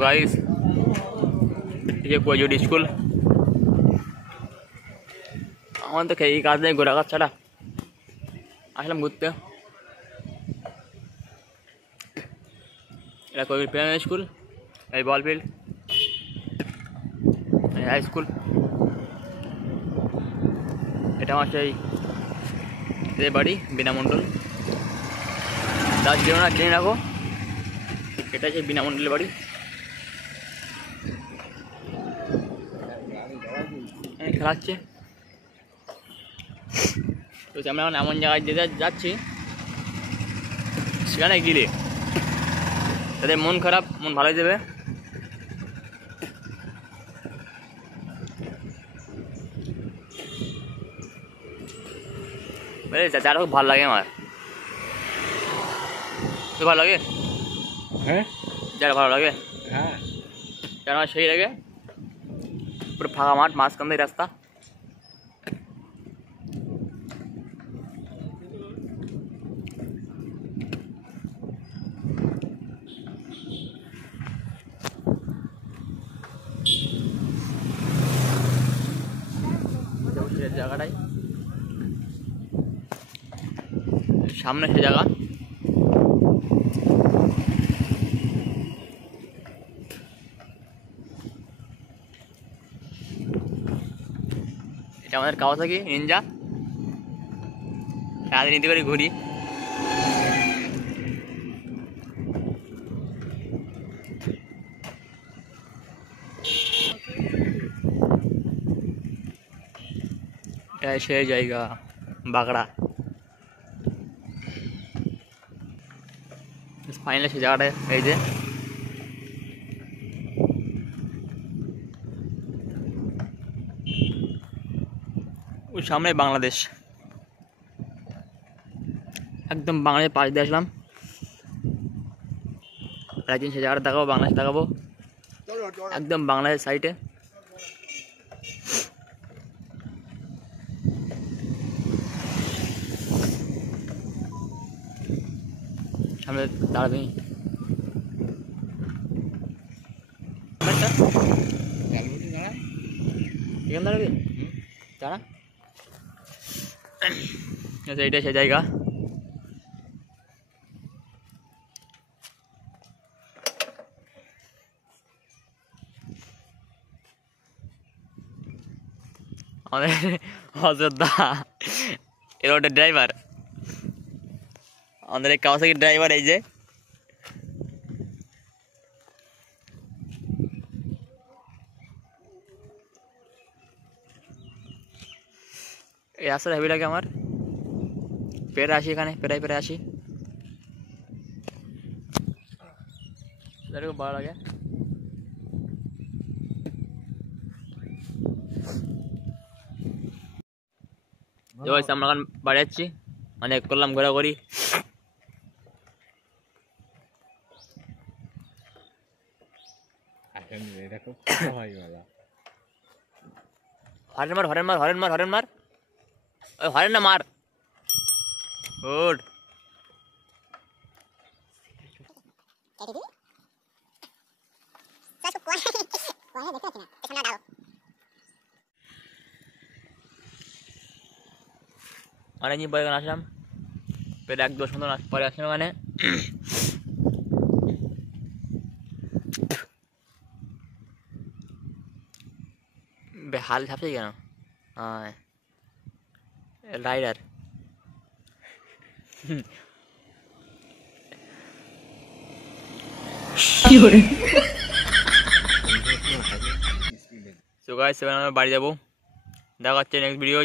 गाइस ये कोई स्कूल আমার তো এই কাজ নেই ঘোরা কাজ ছাড়া আসলাম ঘুরতে। এটা কোই প্রাইমারি স্কুল, এই বল ফিল্ড, এই হাই স্কুল। এটা আমার সেই বাড়ি বিনা মণ্ডল, তার জন্য জেনে রাখো এটা সেই বিনা মণ্ডলের বাড়ি। খেলাচ্ছে তো আমরা এখন এমন জায়গায় যেতে যাচ্ছি সেখানে গেলে তাদের মন খারাপ মন ভালো হয়ে যাবে। যারা খুব ভালো লাগে আমার, খুব ভালো লাগে। হ্যাঁ যারা ভালো লাগে, হ্যাঁ যারা আমার সেই লাগে। পুরো ফাঁকা মাঠ, মাঝখান দিয়ে রাস্তা। জায়গাটাই সামনে সে জায়গা। এটা আমাদের কাওয়াসাকি নিনজা, সারাদিন নিতে করে ঘুরি। সেই জায়গা বাগড়া ফাইনালি সেই জায়গাটা এই যে ওই সামনে বাংলাদেশ, একদম বাংলাদেশ পাশ দিয়ে আসলাম। একদিন সেই জায়গাটা দেখাবো, বাংলাদেশ দেখাবো, একদম বাংলাদেশ সাইডে। সামনে দাঁড়াবি এখানে দাঁড়াবি দাঁড়া। আচ্ছা এইটাই সেই জায়গা। আমাদের অযোধ্যা এর ওটা ড্রাইভার, আমাদের এই কাওয়াসাকি ড্রাইভার। এই যে এই রাস্তাটা হেভি লাগে আমার, পেরে আসি এখানে, পেরে আসি, খুব ভালো লাগে। আমরা এখন বাড়ি যাচ্ছি, অনেক করলাম ঘোরাঘুরি। হরেন মার হরেন মার হরেন মার হরেন মার, ওই হরেন না মার। গুড অনেকদিন পরে এখানে আসলাম, প্রায় 1-2 মতন পরে আসলাম ওখানে। হাল ছাপছে কেন? রাইডার তো গাইস এবার আমরা বাড়ি যাবো, দেখা হচ্ছে নেক্সট ভিডিওয়।